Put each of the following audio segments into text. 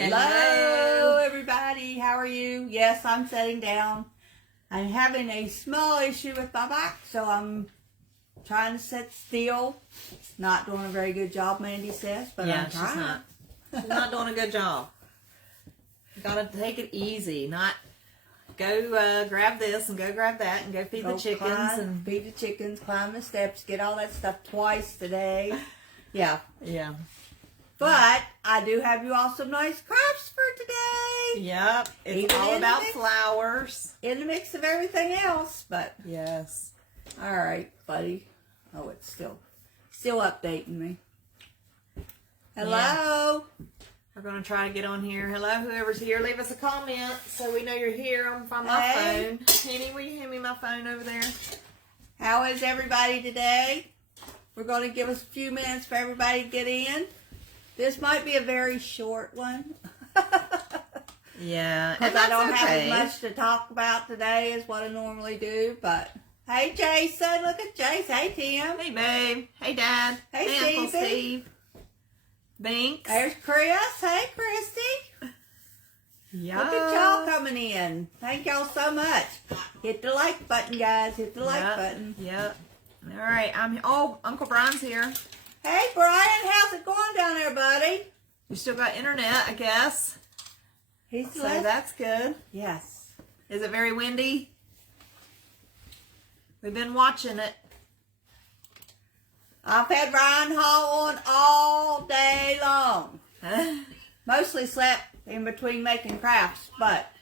Hello, everybody. How are you? Yes, I'm sitting down. I'm having a small issue with my back, so I'm trying to sit still. Not doing a very good job, Mandy says, but yeah, I'm trying. She's not doing a good job. You gotta take it easy. Not go grab this and go grab that and go feed the chickens and feed the chickens, climb the steps, get all that stuff twice today. Yeah. Yeah. But I do have you all some nice crafts for today. Yep. It's all about flowers. In the mix of everything else, but yes. All right, buddy. Oh, it's still updating me. Hello. Yeah. We're gonna try to get on here. Hello, whoever's here, leave us a comment so we know you're here. I'm gonna find my phone. Penny, will you hand me my phone over there? How is everybody today? We're gonna give us a few minutes for everybody to get in. This might be a very short one. Yeah, because I don't have as much to talk about today as what I normally do. But hey, Jason, look at Jason. Hey, Tim. Hey, babe. Hey, Dad. Hey, Uncle Steve. Binks. There's Chris. Hey, Christy. Yeah. Look at y'all coming in. Thank y'all so much. Hit the like button, guys. Hit the like button. Yep. All right. Uncle Brian's here. Hey, Brian, how's it going down there, buddy? You still got internet, I guess. So that's good. Yes. Is it very windy? We've been watching it. I've had Ryan Hall on all day long. Mostly slept in between making crafts, but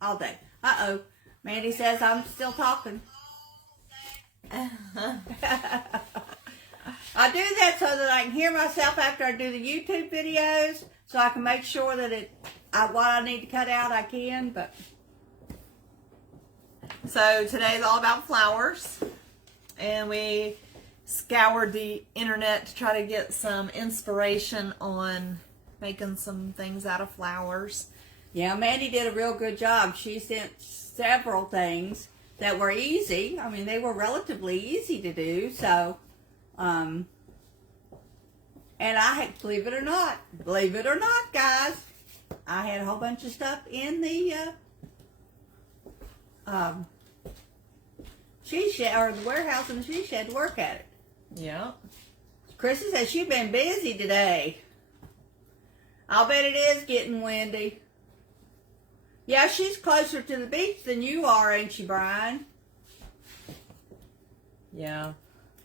all day. Uh-oh. Mandy says I'm still talking. I do that so that I can hear myself after I do the YouTube videos, so I can make sure that what I need to cut out I can. But so today's all about flowers, and we scoured the internet to try to get some inspiration on making some things out of flowers. Yeah, Mandy did a real good job. She sent several things that were easy. I mean, they were relatively easy to do, so and I had, believe it or not, guys, I had a whole bunch of stuff in the she shed, or the warehouse and the she shed to work at it. Yeah. Chrissy says she's been busy today. I'll bet it is getting windy. Yeah, she's closer to the beach than you are, ain't she, Brian? Yeah.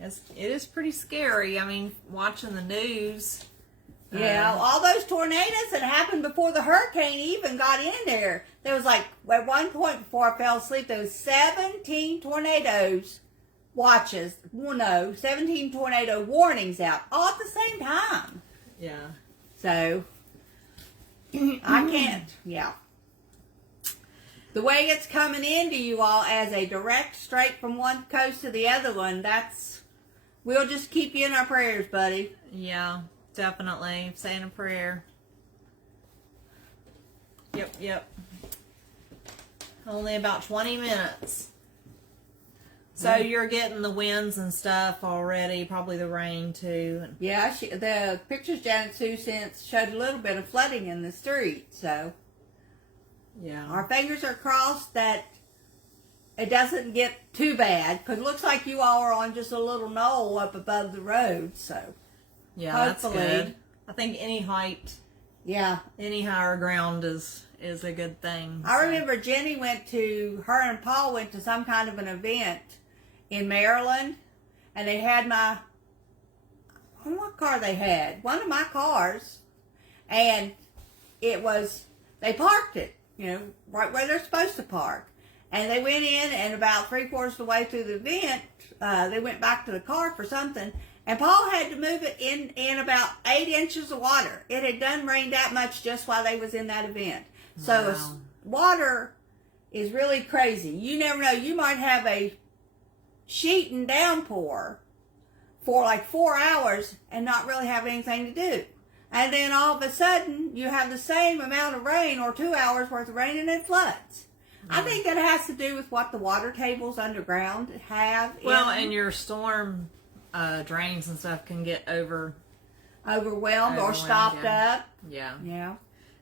It is pretty scary. I mean, watching the news. Yeah, all those tornadoes that happened before the hurricane even got in there. There was like, at one point before I fell asleep, there was 17 tornadoes watches. Well, no, 17 tornado warnings out all at the same time. Yeah. So, I can't, yeah. The way it's coming into you all as a direct straight from one coast to the other one, we'll just keep you in our prayers, buddy. Yeah, definitely. Saying a prayer. Yep. Only about 20 minutes. So you're getting the winds and stuff already, probably the rain too. Yeah, the pictures Janet Sue sent showed a little bit of flooding in the street, so yeah, our fingers are crossed that it doesn't get too bad, because it looks like you all are on just a little knoll up above the road, so yeah, hopefully. That's good. I think any height, yeah, any higher ground is a good thing. I remember Jenny her and Paul went to some kind of an event in Maryland, and they had I don't know what car they had, one of my cars, and they parked it, right where they're supposed to park. And they went in, and about 3/4 of the way through the event, they went back to the car for something, and Paul had to move it in about 8 inches of water. It had done rained that much just while they was in that event. So water is really crazy. You never know. You might have a sheeting downpour for like 4 hours and not really have anything to do. And then all of a sudden, you have the same amount of rain or 2 hours worth of rain and it floods. I think that has to do with what the water tables underground have. Well, and your storm drains and stuff can get overwhelmed or stopped up. Yeah. Yeah.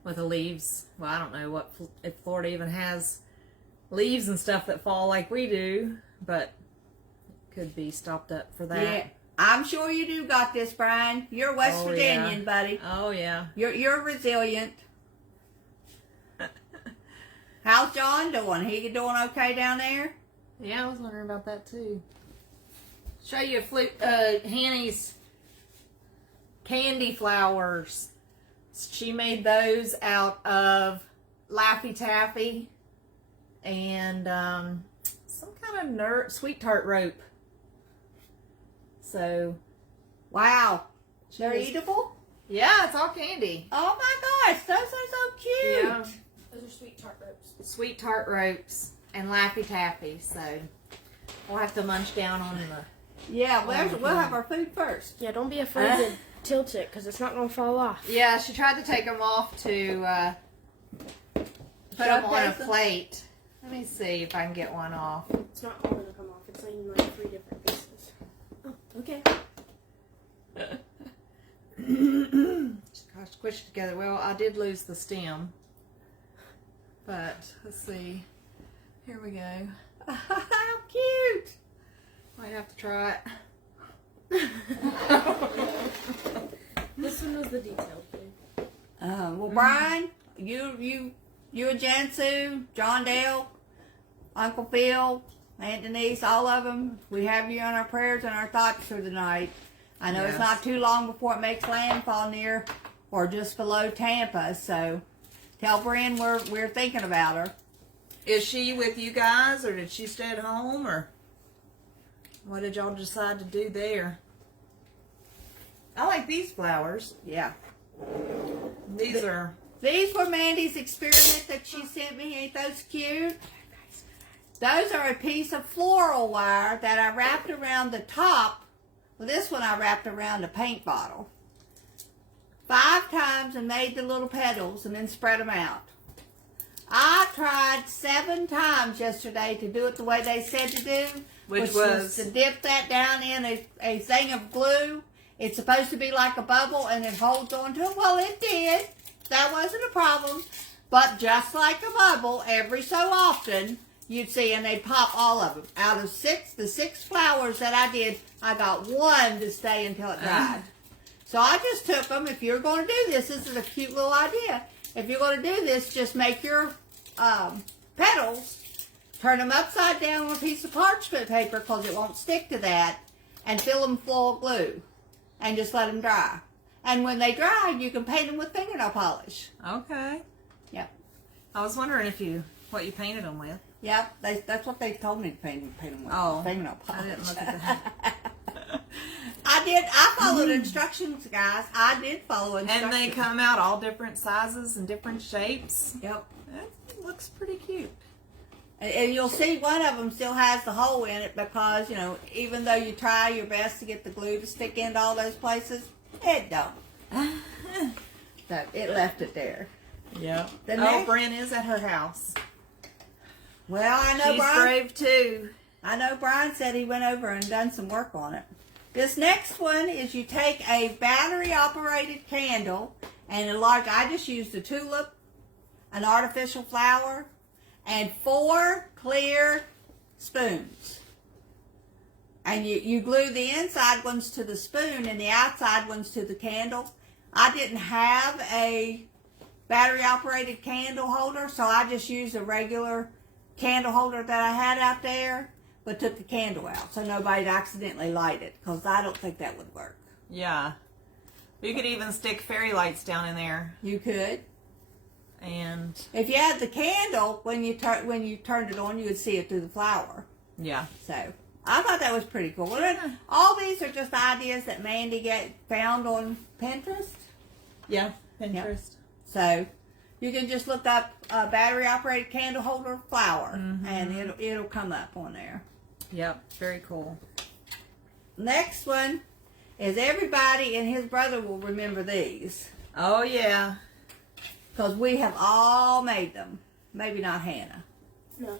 with the leaves. Well, I don't know what if Florida even has leaves and stuff that fall like we do, but it could be stopped up for that. Yeah, I'm sure you do got this, Brian. You're West Oh, Virginian, yeah. buddy. Oh yeah. You're resilient. How's John doing? He doing okay down there? Yeah, I was wondering about that too. Show you Hanny's candy flowers. She made those out of Laffy Taffy and some kind of sweet tart rope. So, Wow. They're Cheers. eatable? yeah, it's all candy. Oh my gosh, those are so cute. Yeah, Those are sweet tart ropes. sweet tart ropes and Laffy Taffy. So, we'll have to munch down on the. Yeah, we'll have our food first. Yeah, don't be afraid to tilt it because it's not going to fall off. Yeah, she tried to take them off to put them on a Showcase them? plate. Let me see if I can get one off. It's not all going to come off. It's in like 3 different pieces. Oh, okay. Gosh, squished together. Well, I did lose the stem. But, let's see. Here we go. How cute. Might have to try it. This one was the detailed thing. Well, Brian, you and Jansu, John Dale, Uncle Phil, Aunt Denise, all of them, we have you on our prayers and our thoughts for the night. I know it's Yes. not too long before it makes landfall near or just below Tampa, so tell Bryn we're thinking about her. Is she with you guys, or did she stay at home, or what did y'all decide to do there? I like these flowers. Yeah. These are... These were Mandy's experiment that she sent me. Ain't those cute? Those are a piece of floral wire that I wrapped around the top. Well, this one I wrapped around a paint bottle 5 times and made the little petals and then spread them out. I tried 7 times yesterday to do it the way they said to do, Which was? to dip that down in a thing of glue. It's supposed to be like a bubble and it holds on to it. Well, it did. That wasn't a problem. But just like a bubble, every so often, you'd see, and they'd pop all of them. Out of the 6 flowers that I did, I got 1 to stay until it dried. So I just took them. If you're going to do this is a cute little idea. If you're going to do this, just make your petals, turn them upside down on a piece of parchment paper because it won't stick to that, and fill them full of glue, and just let them dry. And when they dry, you can paint them with fingernail polish. Okay. Yep. I was wondering what you painted them with. Yep, that's what they told me to paint them with. Oh, fingernail polish. I didn't look at that. I followed instructions, guys. I did follow instructions. And they come out all different sizes and different shapes. Yep. That looks pretty cute. And you'll see one of them still has the hole in it because, even though you try your best to get the glue to stick into all those places, it don't. So it left it there. Yeah. The Oh, next- Bryn is at her house. Well, I know She's Brian. brave too. I know Brian said he went over and done some work on it. This next one is you take a battery-operated candle and I just used a tulip, an artificial flower, and 4 clear spoons. And you glue the inside ones to the spoon and the outside ones to the candle. I didn't have a battery-operated candle holder, so I just used a regular candle holder that I had out there, but took the candle out so nobody'd accidentally light it, because I don't think that would work. Yeah. You could even stick fairy lights down in there. You could. And If you had the candle, when you turned it on, you would see it through the flower. yeah. So I thought that was pretty cool. Well, then, all these are just ideas that Mandy found on Pinterest. Yeah. Pinterest. So you can just look up a battery-operated candle holder flower, and it'll come up on there. Yep. Very cool. Next one is everybody and his brother will remember these, Oh yeah. because we have all made them. Maybe not Hannah. No.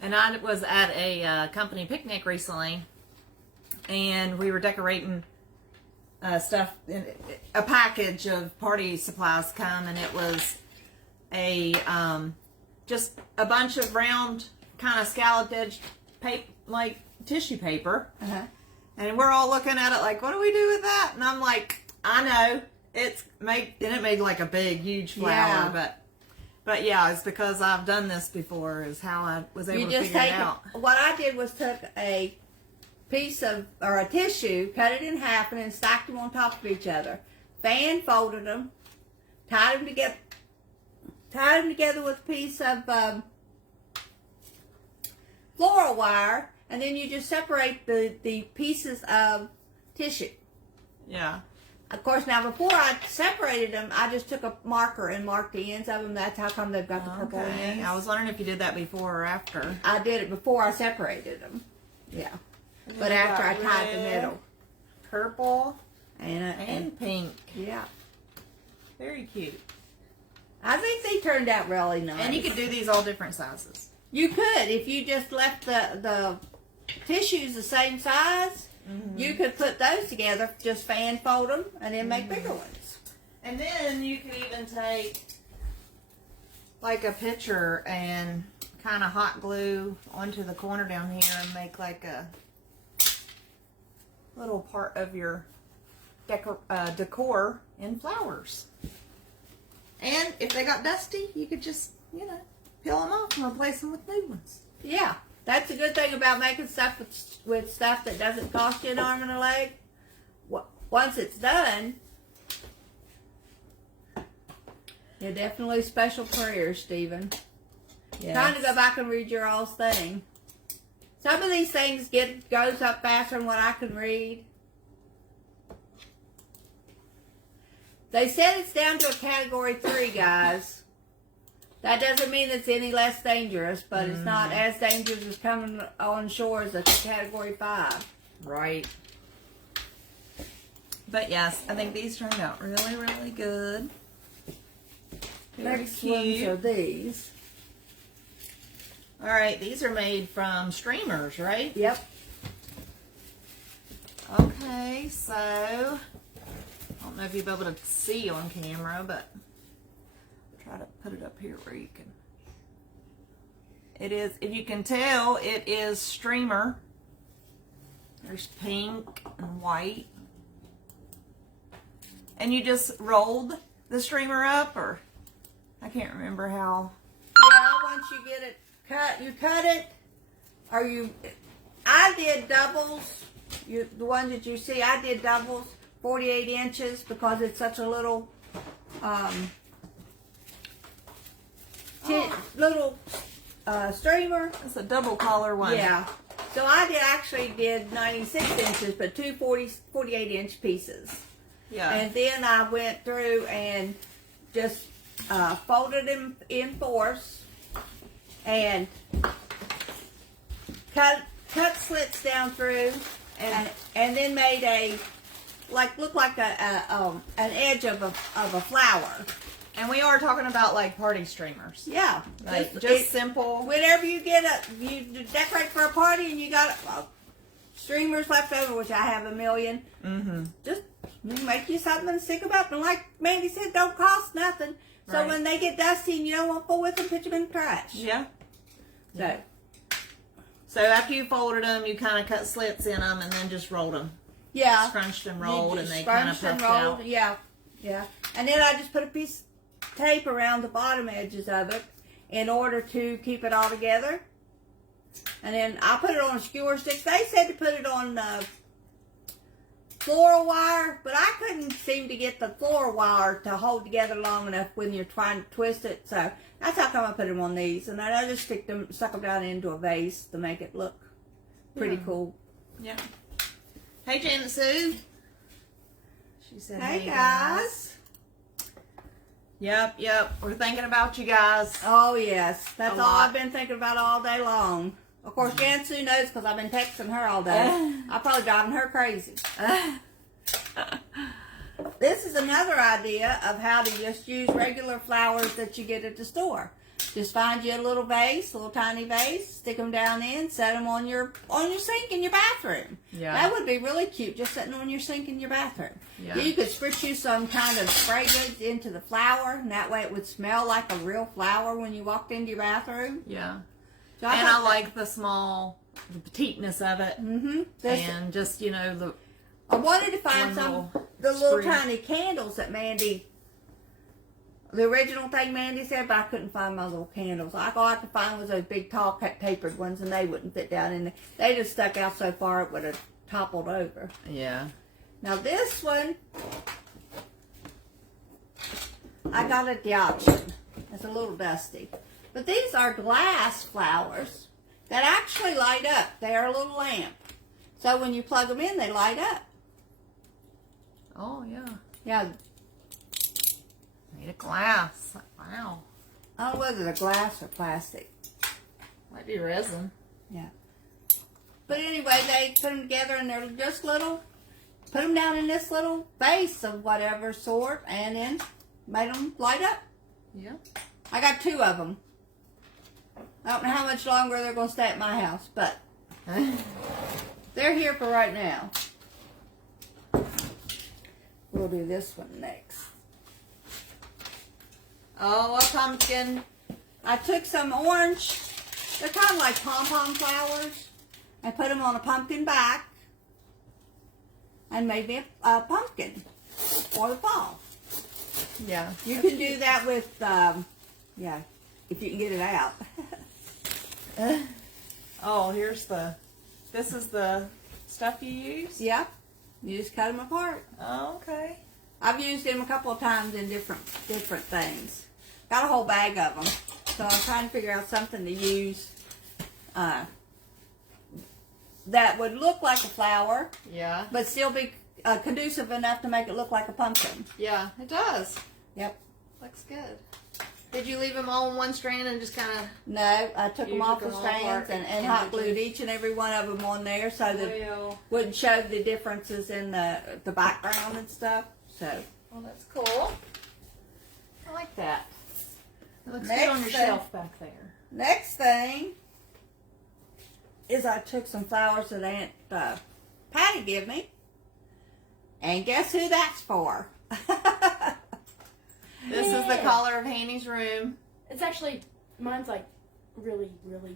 And I was at a company picnic recently, and we were decorating stuff. A package of party supplies come, and it was a just a bunch of round kind of scalloped edge paper, like tissue paper. Uh-huh. And we're all looking at it like, what do we do with that? And I'm like, I know. It made like a big, huge flower, Yeah. but yeah, it's because I've done this before is how I was able You to just figure it take out. what I did was took a piece of, or a tissue, cut it in half, and then stacked them on top of each other. Fan folded them, tied them together with a piece of floral wire, and then you just separate the pieces of tissue. Yeah. Of course, now before I separated them, I just took a marker and marked the ends of them. That's how come they've got the purple Okay. ends. I was wondering if you did that before or after. I did it before I separated them. Yeah. But you after I got tied the red, middle. Purple And and pink. yeah. Very cute. I think they turned out really nice. And you could do these all different sizes. You could, if you just left the tissues the same size, you could put those together, just fan fold them, and then make bigger ones. And then you could even take like a picture and kind of hot glue onto the corner down here and make like a little part of your decor in flowers. And if they got dusty, you could just, peel them off and replace them with new ones. Yeah, that's a good thing about making stuff with stuff that doesn't cost you an arm and a leg. Once it's done, yeah, definitely special prayers, Stephen. Yes. Time to go back and read your all's thing. Some of these things goes up faster than what I can read. They said it's down to a category 3, guys. That doesn't mean it's any less dangerous, but it's not as dangerous as coming on shore as a category 5. Right. But yes, I think these turned out really, really good. Very Next ones cute. are these. All right, these are made from streamers, right? Yep. Okay, so I don't know if you'll be able to see on camera, but I'll try to put it up here where you can. It is, if you can tell, it is streamer. There's pink and white. And you just rolled the streamer up, or I can't remember how. Yeah, once you get it cut, you cut it, or I did doubles. The ones that you see, I did doubles, 48 inches, because it's such a little, streamer. It's a double collar one. Yeah. So I actually did 96 inches, but two 48-inch pieces. Yeah. And then I went through and just folded them in fours and cut slits down through, and then made looked like an edge of a flower. And we are talking about like party streamers. Yeah, Like just simple. Whenever you you decorate for a party and you got streamers left over, which I have a million. Mm-hmm. Just make you something to stick about. And like Mandy said, don't cost nothing. So Right. when they get dusty and you don't want to fool with them, put them in the trash. Yeah. So after you folded them, you kind of cut slits in them and then just rolled them. yeah, Scrunched and you rolled, and just they kind of scrunched and puffed out. rolled. Yeah. And then I just put a piece of tape around the bottom edges of it in order to keep it all together. And then I put it on skewer sticks. They said to put it on floral wire, but I couldn't seem to get the floral wire to hold together long enough when you're trying to twist it. So that's how come I put them on these. And then I just stuck them down into a vase to make it look pretty cool. Yeah. Hey, Janet Sue. She said, Hey guys. Yep. We're thinking about you guys. Oh yes, that's A all lot. I've been thinking about all day long. Of course, Jan Sue knows because I've been texting her all day. I'm probably driving her crazy. This is another idea of how to just use regular flowers that you get at the store. Just find you a little vase, a little tiny vase, stick them down in, set them on your sink in your bathroom. Yeah. That would be really cute, just sitting on your sink in your bathroom. Yeah. You could spritz you some kind of fragrance into the flower, and that way it would smell like a real flower when you walked into your bathroom. Yeah. So And thought I like the petiteness of it. Mm-hmm. And just, the I wanted to find one the little spree. tiny candles that the original thing Mandy said, but I couldn't find my little candles. All I could find was those big, tall, tapered ones, and they wouldn't fit down in there. They just stuck out so far it would have toppled over. Yeah. Now this one, I got at the auction. It's a little dusty. But these are glass flowers that actually light up. They're a little lamp. So when you plug them in, they light up. Oh, yeah. Yeah, Made of glass. Wow. I don't know whether they're glass or plastic. Might be resin. Yeah. But anyway, they put them together and they're just little, put them down in this little vase of whatever sort and then made them light up. Yeah. I got 2 of them. I don't know how much longer they're going to stay at my house, but they're here for right now. We'll do this one next. Oh, a pumpkin. I took some orange, they're kind of like pom-pom flowers, and put them on a pumpkin back and made me a pumpkin for the fall. Yeah. You can do that with, yeah, if you can get it out. Oh, this is the stuff you use? Yeah, you just cut them apart. Oh, okay. I've used them a couple of times in different things. Got a whole bag of them. So I'm trying to figure out something to use that would look like a flower, Yeah. but still be conducive enough to make it look like a pumpkin. Yeah, it does. Yep. Looks good. Did you leave them all in one strand and just kind of... No, I took You them off took the them all apart strands and hot glued individually? each and every one of them on there so that Well, wouldn't show the differences in the background and stuff. So that's cool. I like that. It looks Next good on your thing. shelf back there. next thing is I took some flowers that Aunt Patty gave me, and guess who that's for? This is the color of Haney's room. It's actually, mine's like really, really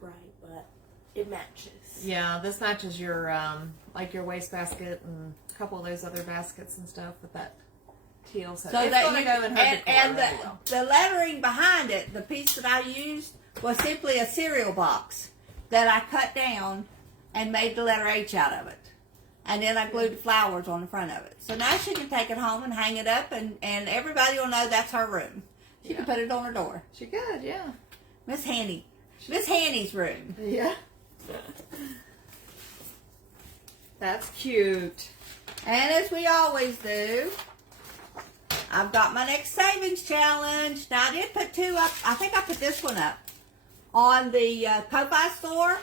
bright, but it matches. Yeah, this matches your like your wastebasket and a couple of those other baskets and stuff with that teal. So it's that gonna go in her decor and really well. the lettering behind it, the piece that I used was simply a cereal box that I cut down and made the letter H out of it. And then I glued the flowers on the front of it. So now she can take it home and hang it up, and everybody will know that's her room. She can put it on her door. She good, yeah. Miss Hanny's room. Yeah. That's cute. And as we always do, I've got my next savings challenge. Now I did put 2 up. I think I put this one up on the Ko-Fi store.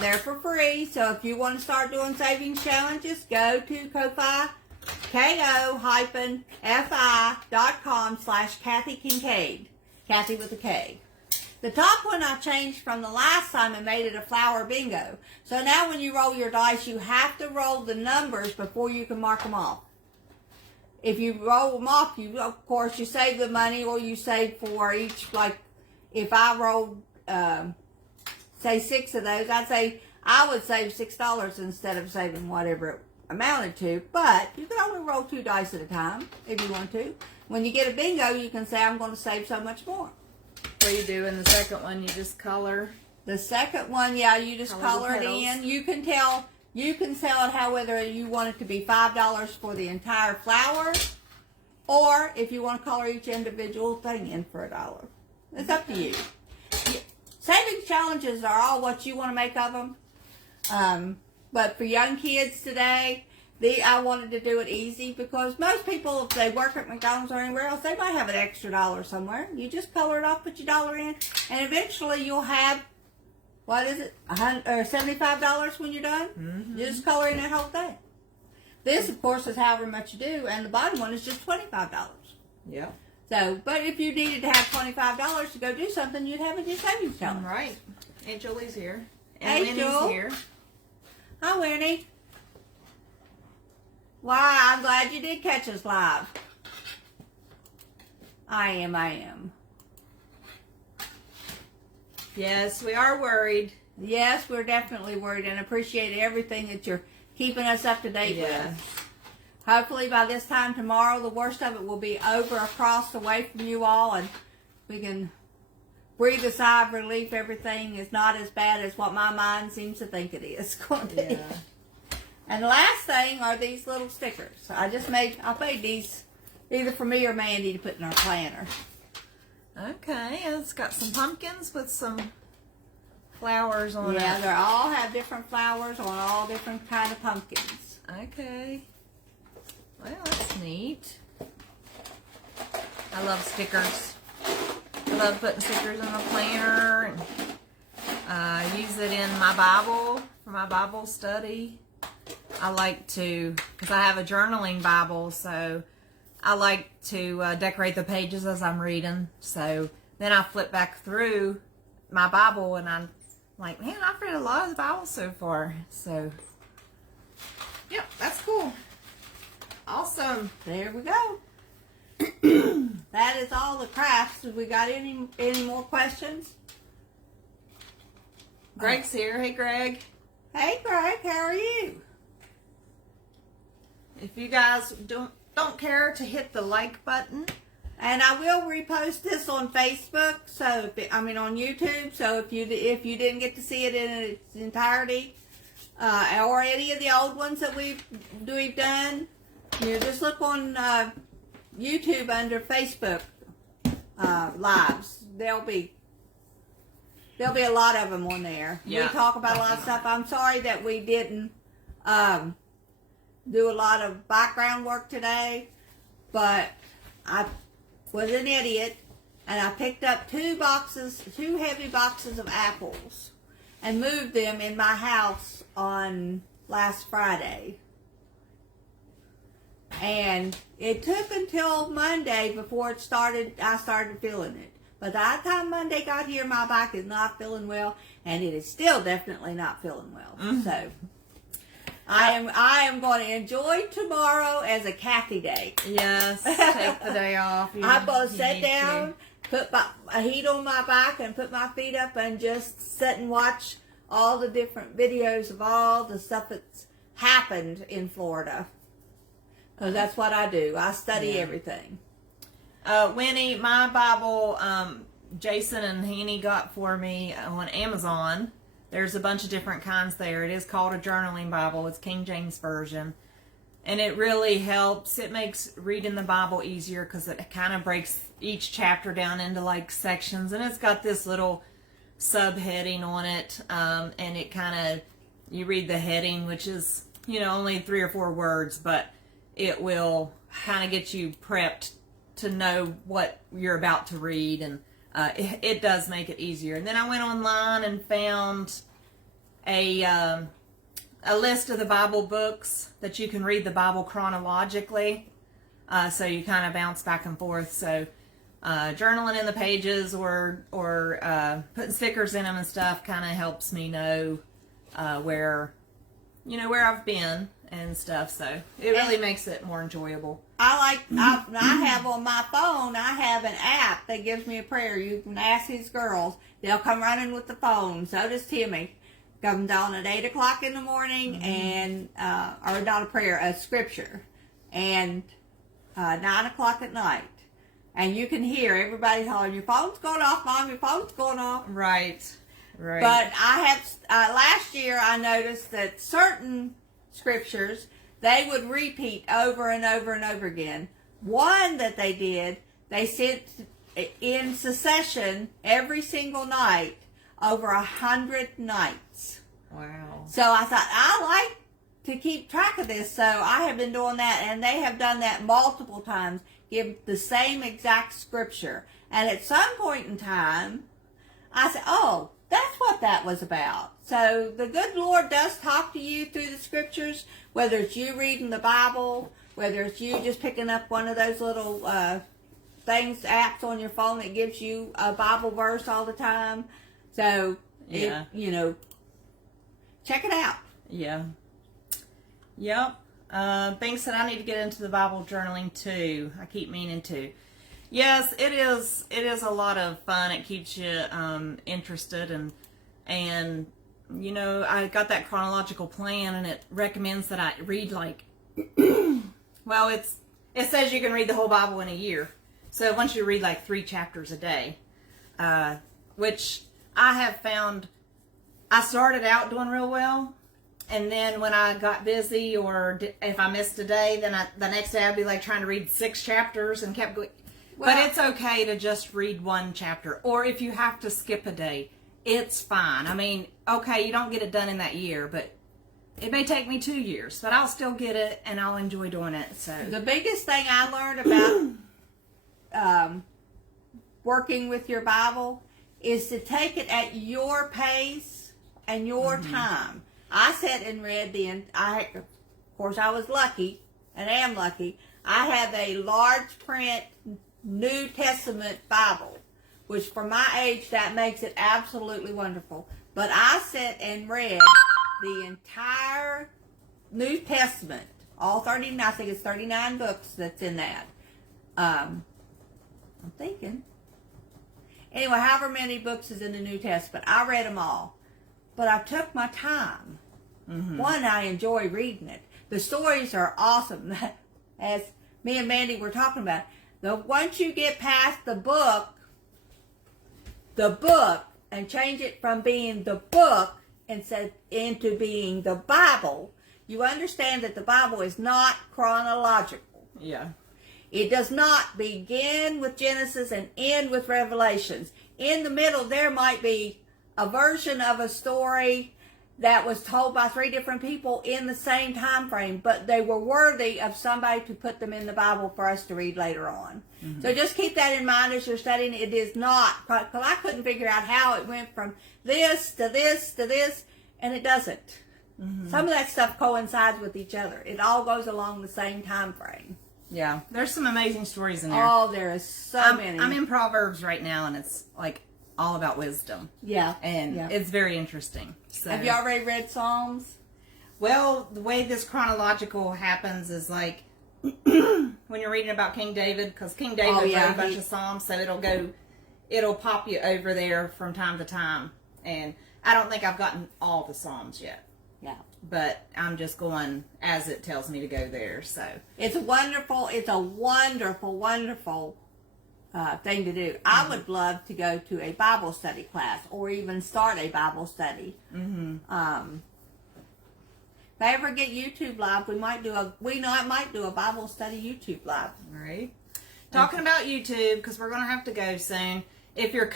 They're for free. So if you want to start doing savings challenges, go to Ko-Fi, ko-fi.com/Kathy Kincaid. Kathy with a K. The top one I changed from the last time and made it a flower bingo. So now when you roll your dice, you have to roll the numbers before you can mark them off. If you roll them off, of course, you save the money, or you save for each, like, if I rolled, say 6 of those, I would save $6 instead of saving whatever it amounted to. But you can only roll 2 dice at a time if you want to. When you get a bingo, you can say, I'm going to save so much more. What do you do in the second one? You just color. The second one, yeah, you just Color the color it petals. in. You can sell it how whether you want it to be $5 for the entire flower, or if you want to color each individual thing in for $1. It's up to you. Savings challenges are all what you want to make of them. But for young kids today, I wanted to do it easy because most people, if they work at McDonald's or anywhere else, they might have an extra $1 somewhere. You just color it off, put your $1 in, and eventually you'll have, what is it, $75 when you're done? Mm-hmm. You just color in that whole thing. This, of course, is however much you do, and the bottom one is just $25. Yeah. So, but if you needed to have $25 to go do something, you'd have a new savings challenge. Right. Aunt Julie's here. And Hey, Winnie's Jewel. here. Hi, Winnie. Why, I'm glad you did catch us live. I am. Yes, we are worried. Yes, we're definitely worried and appreciate everything that you're keeping us up to date with. Hopefully by this time tomorrow, the worst of it will be over, across, away from you all, and we can breathe a sigh of relief. Everything is not as bad as what my mind seems to think it is going to be. Yeah. And the last thing are these little stickers. I made these either for me or Mandy to put in our planner. Okay, it's got some pumpkins with some flowers on Yeah, it. they all have different flowers on all different kind of pumpkins. Okay. Well, that's neat. I love stickers. I love putting stickers on the planner. And, I use it in my Bible for my Bible study. I like to, because I have a journaling Bible, so I like to decorate the pages as I'm reading. So then I flip back through my Bible and I'm like, man, I've read a lot of the Bible so far. So, yep, that's cool. Awesome. There we go. That is all the crafts. Have we got any more questions? Greg's here. Hey, Greg. Hey, Greg, how are you? If you guys don't care to hit the like button, And I will repost this on Facebook, so on YouTube. So if you didn't get to see it in its entirety, or any of the old ones that we've done, just look on YouTube under Facebook lives. There'll be a lot of them on there. Yeah. We talk about a lot of stuff. I'm sorry that we didn't do a lot of background work today, but I was an idiot and I picked up two heavy boxes of apples and moved them in my house on last Friday. And it took until Monday before I started feeling it. But by the time Monday got here, my back is not feeling well, and it is still definitely not feeling well. So I am going to enjoy tomorrow as a Kathy day. yes, take the day off. I'm going to You sit need down, put a heat on my back, and put my feet up, and just sit and watch all the different videos of all the stuff that's happened in Florida. Because that's what I do. I study everything. Winnie, my Bible, Jason and Haney got for me on Amazon. There's a bunch of different kinds there. It is called a journaling Bible. It's King James Version. And it really helps. It makes reading the Bible easier because it kind of breaks each chapter down into like sections. And it's got this little subheading on it. And it kind of, you read the heading, which is, only 3 or 4 words, but it will kind of get you prepped to know what you're about to read, and it does make it easier. And then I went online and found a list of the Bible books that you can read the Bible chronologically, so you kind of bounce back and forth. So journaling in the pages or putting stickers in them and stuff kind of helps me know where I've been and stuff, so it really makes it more enjoyable. I have on my phone, I have an app that gives me a prayer. You can ask these girls. They'll come running with the phone. So does Timmy. Comes on at 8 o'clock in the morning, and or not a prayer, a scripture, and 9 o'clock at night. And you can hear everybody hollering, "Your phone's going off, Mom, your phone's going off." Right. But I have, last year I noticed that certain scriptures, they would repeat over and over and over again. One that they did, they sent in succession every single night, over 100 nights. Wow. So I thought, I like to keep track of this, so I have been doing that, and they have done that multiple times, give the same exact scripture. And at some point in time, I said, oh, that's what that was about. So the good Lord does talk to you through the scriptures, whether it's you reading the Bible, whether it's you just picking up one of those little apps on your phone that gives you a Bible verse all the time. So, Yeah. check it out. Yeah. Yep. Things that I need to get into the Bible journaling too. I keep meaning to. Yes, it is. It is a lot of fun. It keeps you interested and I got that chronological plan, and it recommends that I read well, it says you can read the whole Bible in a year. So I want you to read 3 chapters a day, which I have found. I started out doing real well, and then when I got busy or if I missed a day, then the next day I'd be trying to read 6 chapters and kept going. But it's okay to just read 1 chapter, or if you have to skip a day, it's fine. I mean, okay, you don't get it done in that year, but it may take me 2 years, but I'll still get it and I'll enjoy doing it. So the biggest thing I learned about working with your Bible is to take it at your pace and your time. I sat and read of course I was lucky and am lucky. I have a large print New Testament Bible, which for my age, that makes it absolutely wonderful. But I sat and read the entire New Testament, all 39, I think it's 39 books that's in that. I'm thinking. Anyway, however many books is in the New Testament, I read them all. But I took my time. One, I enjoy reading it. The stories are awesome. As me and Mandy were talking about, once you get past the book, and change it from being the book into being the Bible, you understand that the Bible is not chronological. yeah. It does not begin with Genesis and end with Revelations. In the middle, there might be a version of a story that was told by 3 different people in the same time frame, but they were worthy of somebody to put them in the Bible for us to read later on. So just keep that in mind as you're studying. It is not, because I couldn't figure out how it went from this to this to this, and it doesn't. Some of that stuff coincides with each other. It all goes along the same time frame. Yeah. There's some amazing stories in there. Oh, there is so many. I'm in Proverbs right now, and it's all about wisdom. Yeah. And it's very interesting. So, have you already read Psalms? Well, the way this chronological happens is when you're reading about King David, because King David wrote a bunch of Psalms, so it'll pop you over there from time to time. And I don't think I've gotten all the Psalms yet. Yeah. But I'm just going as it tells me to go there. So it's a wonderful, wonderful thing to do. I would love to go to a Bible study class or even start a Bible study. If I ever get YouTube Live, we might do a Bible study YouTube Live. All right. Talking about YouTube, because we're going to have to go soon. If you're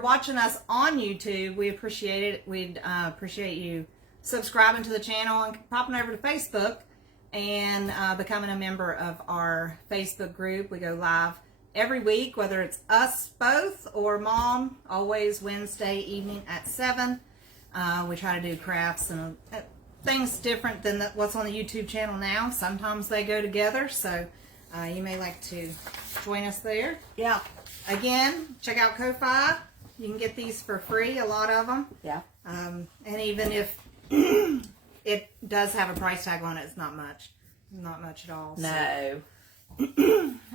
watching us on YouTube, we appreciate it. We'd appreciate you subscribing to the channel and popping over to Facebook and becoming a member of our Facebook group. We go live every week, whether it's us both or Mom, always Wednesday evening at 7. We try to do crafts and things different than what's on the YouTube channel now. Sometimes they go together, so you may like to join us there. Yeah. Again, check out Ko-Fi. You can get these for free, a lot of them. Yeah. And even if it does have a price tag on it, it's not much. Not much at all. No. All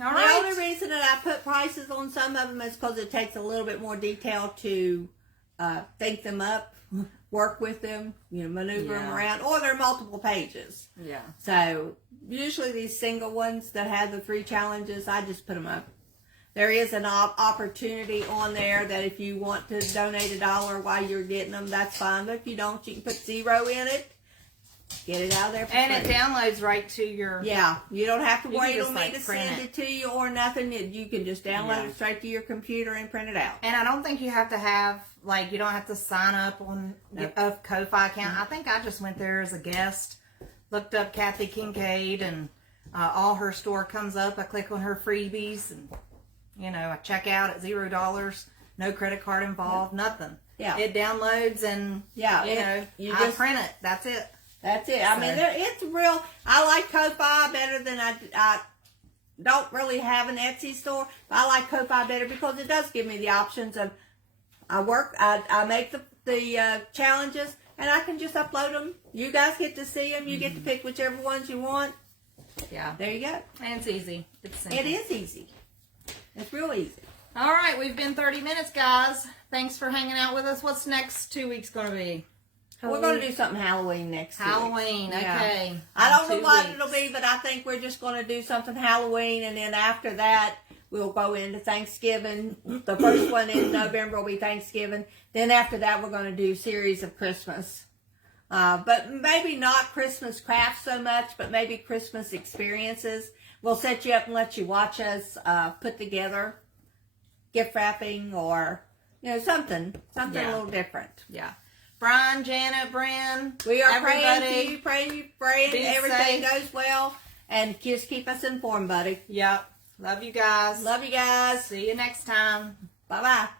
The right. only reason that I put prices on some of them is because it takes a little bit more detail to think them up, work with them, maneuver them around, or they're multiple pages. Yeah. So usually these single ones that have the 3 challenges, I just put them up. There is an opportunity on there that if you want to donate $1 while you're getting them, that's fine. But if you don't, you can put 0 in it. Get it out of there for And free. it downloads right to your... Yeah, you don't have to You wait can on just, me to print send it to you or nothing. You can just download it straight to your computer and print it out. And I don't think you have to have, you don't have to sign up on a Ko-Fi account. I think I just went there as a guest, looked up Kathy Kincaid, and all her store comes up. I click on her freebies, and, I check out at $0. No credit card involved, nothing. Yeah. It downloads, and, I print it. That's it. That's it. I mean, it's real. I like Ko-Fi better than don't really have an Etsy store, but I like Ko-Fi better because it does give me the options of I make the challenges, and I can just upload them. You guys get to see them. You get to pick whichever ones you want. Yeah. There you go. And it's easy. It's simple. It is easy. It's real easy. All right, we've been 30 minutes, guys. Thanks for hanging out with us. What's next 2 weeks going to be? We're going to do something Halloween next week. Halloween, Yeah. okay. I don't know 2 what weeks. it'll be, but I think we're just going to do something Halloween, and then after that, we'll go into Thanksgiving. The first one in November will be Thanksgiving. Then after that, we're going to do series of Christmas. But maybe not Christmas crafts so much, but maybe Christmas experiences. We'll set you up and let you watch us put together gift wrapping or, something a little different. Yeah. Brian, Janet, Bryn, We are everybody. praying Be everything safe. goes well, and just keep us informed, buddy. Yep. Love you guys. Love you guys. See you next time. Bye-bye.